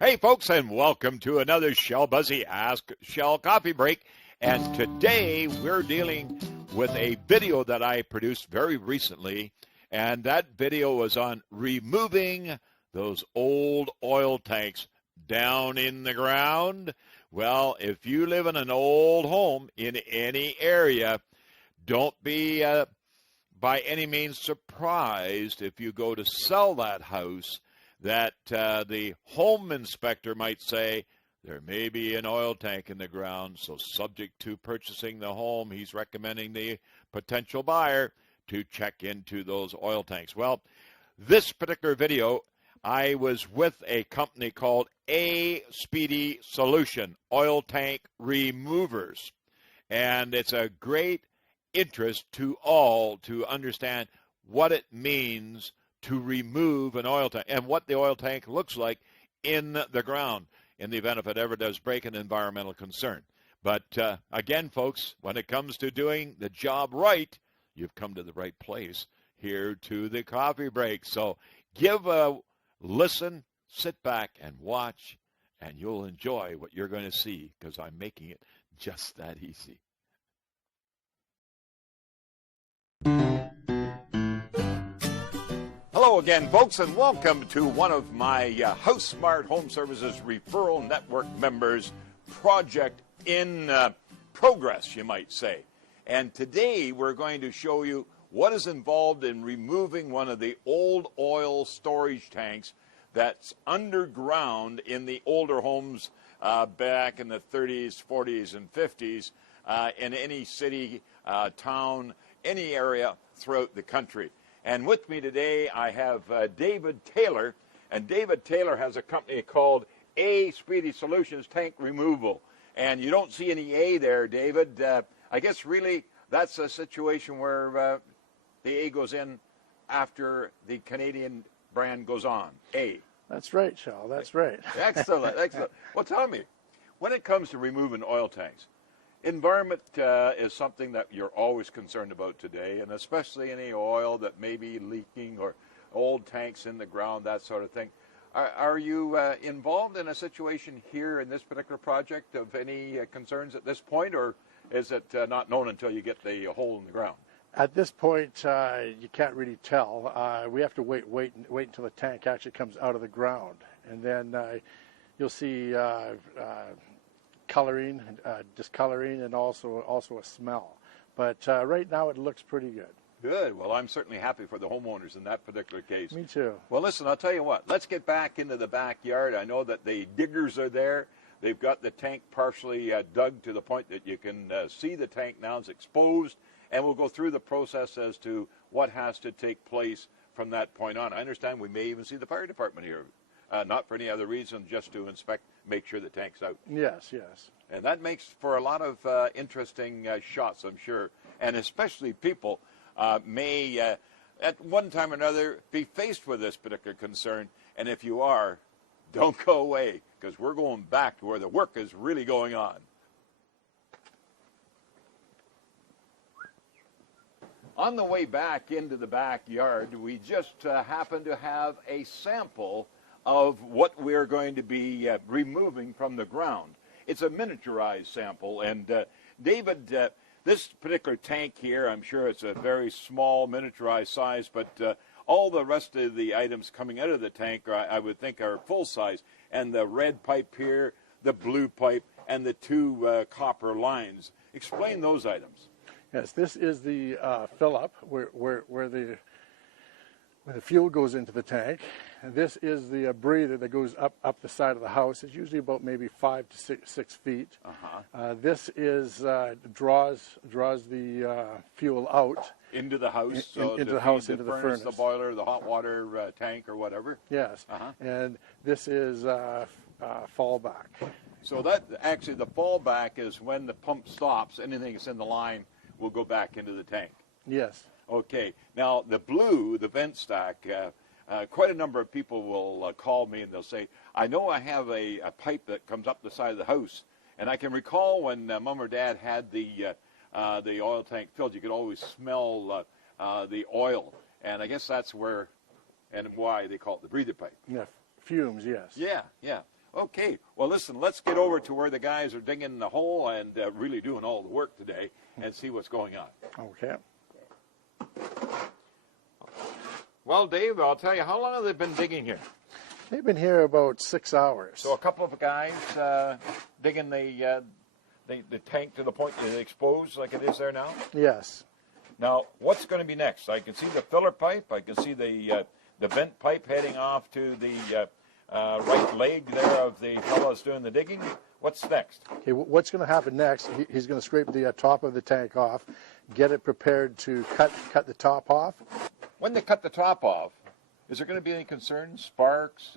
Hey, folks, and welcome to another Shell Buzzy Ask Shell Coffee Break. And today we're dealing with a video that I produced very recently, and that video was on removing those old oil tanks down in the ground. Well, if you live in an old home in any area, don't be by any means surprised if you go to sell that house that the home inspector might say there may be an oil tank in the ground, so subject to purchasing the home, he's recommending the potential buyer to check into those oil tanks. Well, this particular video, I was with a company called Speedy Solution, Oil Tank Removers, and it's a great interest to all to understand what it means to remove an oil tank and what the oil tank looks like in the ground in the event if it ever does break an environmental concern. But again, folks, when it comes to doing the job right, you've come to the right place here to the coffee break. So give a listen, sit back and watch, and you'll enjoy what you're going to see because I'm making it just that easy. Hello again, folks, and welcome to one of my House Smart Home Services Referral Network members, project in progress, you might say. And today we're going to show you what is involved in removing one of the old oil storage tanks that's underground in the older homes back in the 30s, 40s, and 50s in any city, town, any area throughout the country. And with me today, I have David Taylor, and David Taylor has a company called Speedy Solutions Tank Removal. And you don't see any A there, David. I guess really that's a situation where the A goes in after the Canadian brand goes on, A. That's right, Shell. That's right. Excellent, excellent. Well, tell me, when it comes to removing oil tanks, environment is something that you're always concerned about today, and especially any oil that may be leaking or old tanks in the ground, that sort of thing. Are you involved in a situation here in this particular project of any concerns at this point, or is it not known until you get the hole in the ground? At this point, you can't really tell. We have to wait until the tank actually comes out of the ground, and then you'll see coloring, discoloring, and also a smell. But right now it looks pretty good. Good. Well, I'm certainly happy for the homeowners in that particular case. Me too. Well, listen, I'll tell you what. Let's get back into the backyard. I know that the diggers are there. They've got the tank partially dug to the point that you can see the tank now is exposed, and we'll go through the process as to what has to take place from that point on. I understand we may even see the fire department here, not for any other reason, just to inspect, make sure the tank's out. Yes, yes. And that makes for a lot of interesting shots, I'm sure. And especially people may, at one time or another, be faced with this particular concern. And if you are, don't go away, because we're going back to where the work is really going on. On the way back into the backyard, we just happen to have a sample of what we're going to be removing from the ground. It's a miniaturized sample, and David, this particular tank here, I'm sure it's a very small miniaturized size, but all the rest of the items coming out of the tank, I would think, are full size. And the red pipe here, the blue pipe, and the two copper lines. Explain those items. Yes, this is the fill-up where the fuel goes into the tank. And this is the breather that goes up the side of the house. It's usually about maybe 5 to 6 feet. This is draws the fuel out into the house, into the house, into the furnace, the boiler, the hot water tank, or whatever. Yes, and this is fallback. So that actually the fallback is when the pump stops. Anything that's in the line will go back into the tank. Yes. Okay. Now, the blue, the vent stack, quite a number of people will call me and they'll say, I know I have a pipe that comes up the side of the house. And I can recall when Mom or Dad had the oil tank filled, you could always smell the oil. And I guess that's where and why they call it the breather pipe. Yeah, fumes, yes. Yeah, yeah. Okay, well, listen, let's get over to where the guys are digging the hole and really doing all the work today and see what's going on. Okay. Well, Dave, I'll tell you, how long have they been digging here? They've been here about 6 hours. So a couple of guys digging the tank to the point that it's exposed like it is there now? Yes. Now, what's going to be next? I can see the filler pipe. I can see the vent pipe heading off to the right leg there of the fellows doing the digging. What's next? Okay, what's going to happen next, he's going to scrape the top of the tank off, get it prepared to cut the top off. When they cut the top off, is there going to be any concerns, sparks,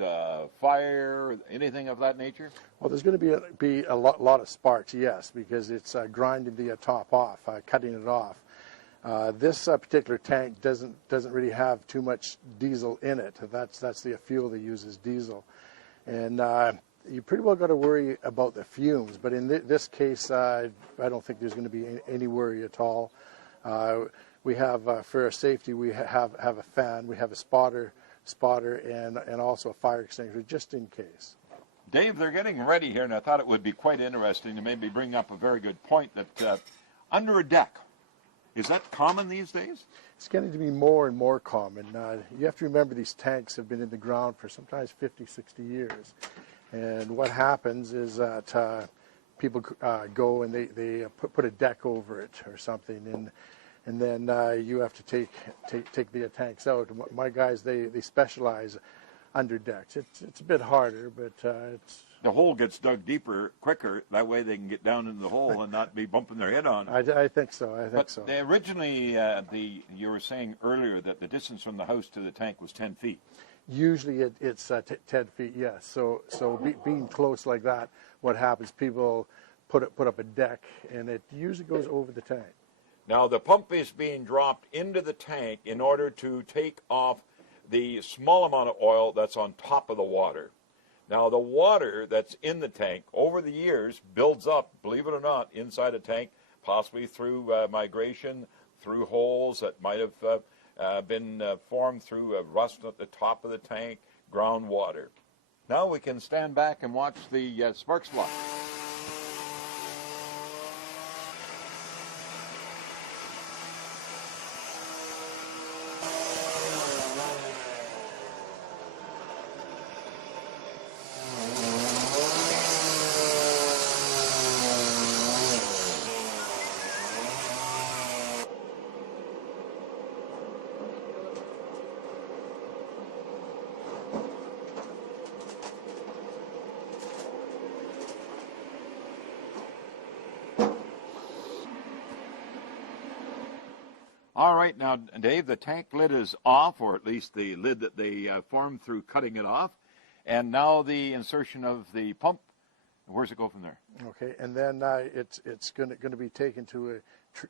fire, anything of that nature? Well, there's going to be a lot of sparks, yes, because it's grinding the top off, cutting it off. This particular tank doesn't really have too much diesel in it. That's the fuel they use is diesel, and you pretty well got to worry about the fumes. But in this case, I don't think there's going to be any worry at all. We have for our safety, we have a fan, we have a spotter, and also a fire extinguisher just in case. Dave, they're getting ready here, and I thought it would be quite interesting to maybe bring up a very good point that under a deck. Is that common these days? It's getting to be more and more common. You have to remember these tanks have been in the ground for sometimes 50, 60 years. And what happens is that people go and they put a deck over it or something, and then you have to take the tanks out. My guys, they specialize under decks. It's a bit harder, but it's... The hole gets dug deeper quicker. That way they can get down into the hole and not be bumping their head on it. I think so. But originally, you were saying earlier that the distance from the house to the tank was 10 feet. Usually it's 10 feet, yes. So being close like that, what happens, people put up a deck, and it usually goes over the tank. Now, the pump is being dropped into the tank in order to take off the small amount of oil that's on top of the water. Now, the water that's in the tank over the years builds up, believe it or not, inside a tank, possibly through migration, through holes that might have been formed through rust at the top of the tank, groundwater. Now we can stand back and watch the sparks fly. All right, now, Dave, the tank lid is off, or at least the lid that they formed through cutting it off. And now the insertion of the pump. Where's it go from there? Okay, and then it's going to be taken to a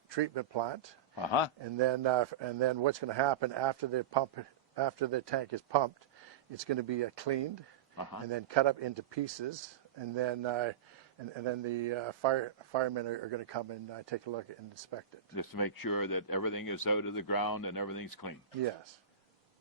treatment plant. Uh-huh. And then what's going to happen after the tank is pumped, it's going to be cleaned, and then cut up into pieces, and then the firemen are going to come and take a look and inspect it. Just to make sure that everything is out of the ground and everything's clean. Yes.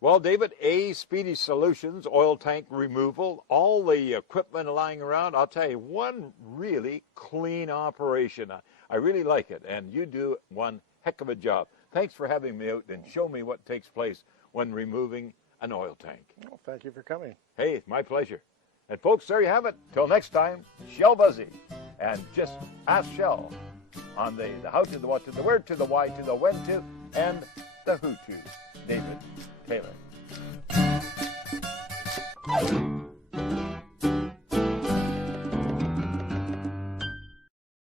Well, David, Speedy Solutions, oil tank removal, all the equipment lying around, I'll tell you, one really clean operation. I really like it, and you do one heck of a job. Thanks for having me out and show me what takes place when removing an oil tank. Well, thank you for coming. Hey, my pleasure. And folks, there you have it. Till next time, Shell Busey. And just ask Shell on the how to, the what to, the where to, the why to, the when to, and the who to. David Taylor.